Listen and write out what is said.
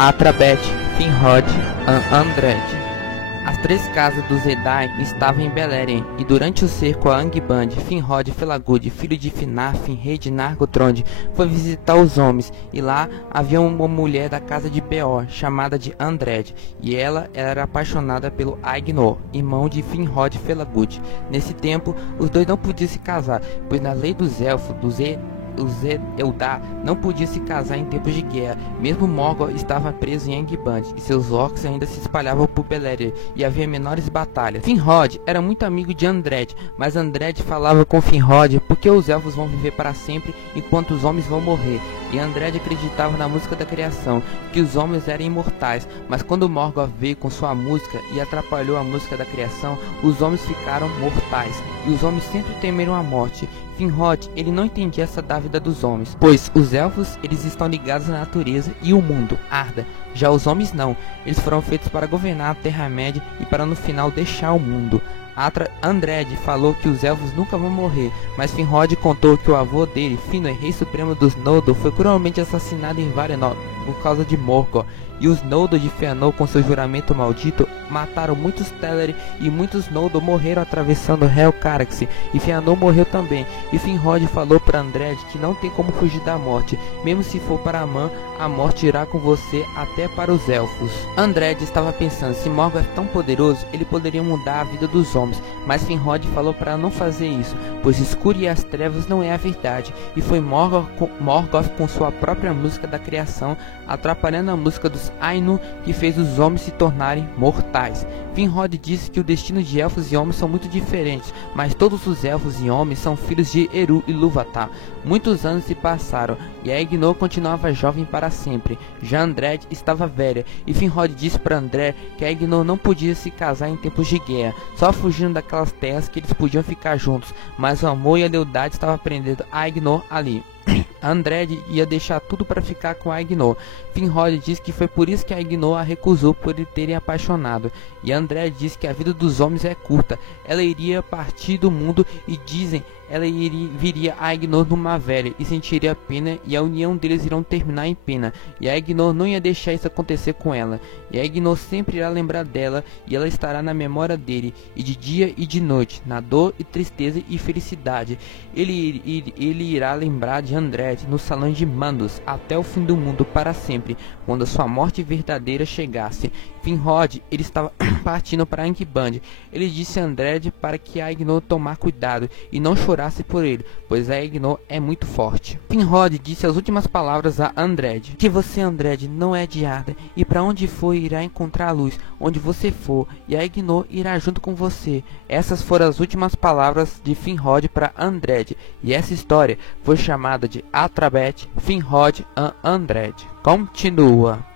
Atrabeth, Finrod, Andred. As 3 casas dos Edain estavam em Beleriand, e durante o cerco a Angband, Finrod Felagund, filho de Finarfin, rei de Nargothrond, foi visitar os homens, e lá havia uma mulher da casa de Beor, chamada de Andred, e ela era apaixonada pelo Aegnor, irmão de Finrod Felagund. Nesse tempo, os dois não podiam se casar, pois na lei dos elfos, os Eldar não podiam se casar em tempos de guerra. Mesmo Morgoth estava preso em Angband, e seus orcs ainda se espalhavam por Beleriand, e havia menores batalhas. Finrod era muito amigo de Andred, mas Andred falava com Finrod porque os elfos vão viver para sempre enquanto os homens vão morrer. E Andred acreditava na música da criação, que os homens eram imortais, mas quando Morgoth veio com sua música e atrapalhou a música da criação, os homens ficaram mortais, e os homens sempre temeram a morte. Finrod, ele não entendia essa dávida dos homens, pois os elfos, eles estão ligados à natureza e o mundo, Arda. Já os homens não, eles foram feitos para governar a Terra-média e para no final deixar o mundo. Andred falou que os elfos nunca vão morrer, mas Finrod contou que o avô dele, Finwë, rei supremo dos Noldor, foi cruelmente assassinado em Valinor por causa de Morgoth, e os Noldor de Fëanor, com seu juramento maldito, mataram muitos Teleri, e muitos Noldor morreram atravessando Helcarax, e Fëanor morreu também. E Finrod falou para Andred que não tem como fugir da morte, mesmo se for para Aman, a morte irá com você até para os elfos. Andred estava pensando, se Morgoth é tão poderoso, ele poderia mudar a vida dos homens, mas Finrod falou para não fazer isso, pois escuro e as trevas não é a verdade, e foi Morgoth com sua própria música da criação, atrapalhando a música dos Ainur, que fez os homens se tornarem mortais. Finrod disse que o destino de elfos e homens são muito diferentes, mas todos os elfos e homens são filhos de Eru e Ilúvatar. Muitos anos se passaram, e Aegnor continuava jovem para sempre. Já Andred estava velha, e Finrod disse para Andred que Aegnor não podia se casar em tempos de guerra, só fugindo daquelas terras que eles podiam ficar juntos, mas o amor e a lealdade estavam prendendo Aegnor ali. Andred ia deixar tudo para ficar com Aegnor. Finrod disse que foi por isso que Aegnor a recusou por ele terem apaixonado. E Andred disse que a vida dos homens é curta. Ela iria partir do mundo e dizem ela viria a Aegnor numa velha e sentiria pena, e a união deles irão terminar em pena. E Aegnor não ia deixar isso acontecer com ela. E Aegnor sempre irá lembrar dela, e ela estará na memória dele, e de dia e de noite, na dor e tristeza e felicidade. Ele irá lembrar de Andred no salão de Mandos até o fim do mundo para sempre, quando a sua morte verdadeira chegasse. Finrod, ele estava partindo para Angband. Ele disse a Andred para que Aegnor tomar cuidado e não chorasse por ele, pois Aegnor é muito forte. Finrod disse as últimas palavras a Andred: que você, Andred, não é de Arda, e para onde for irá encontrar a luz, onde você for, e Aegnor irá junto com você. Essas foram as últimas palavras de Finrod para Andred, e essa história foi chamada de Atrabeth, Finrod, Andred. Continua.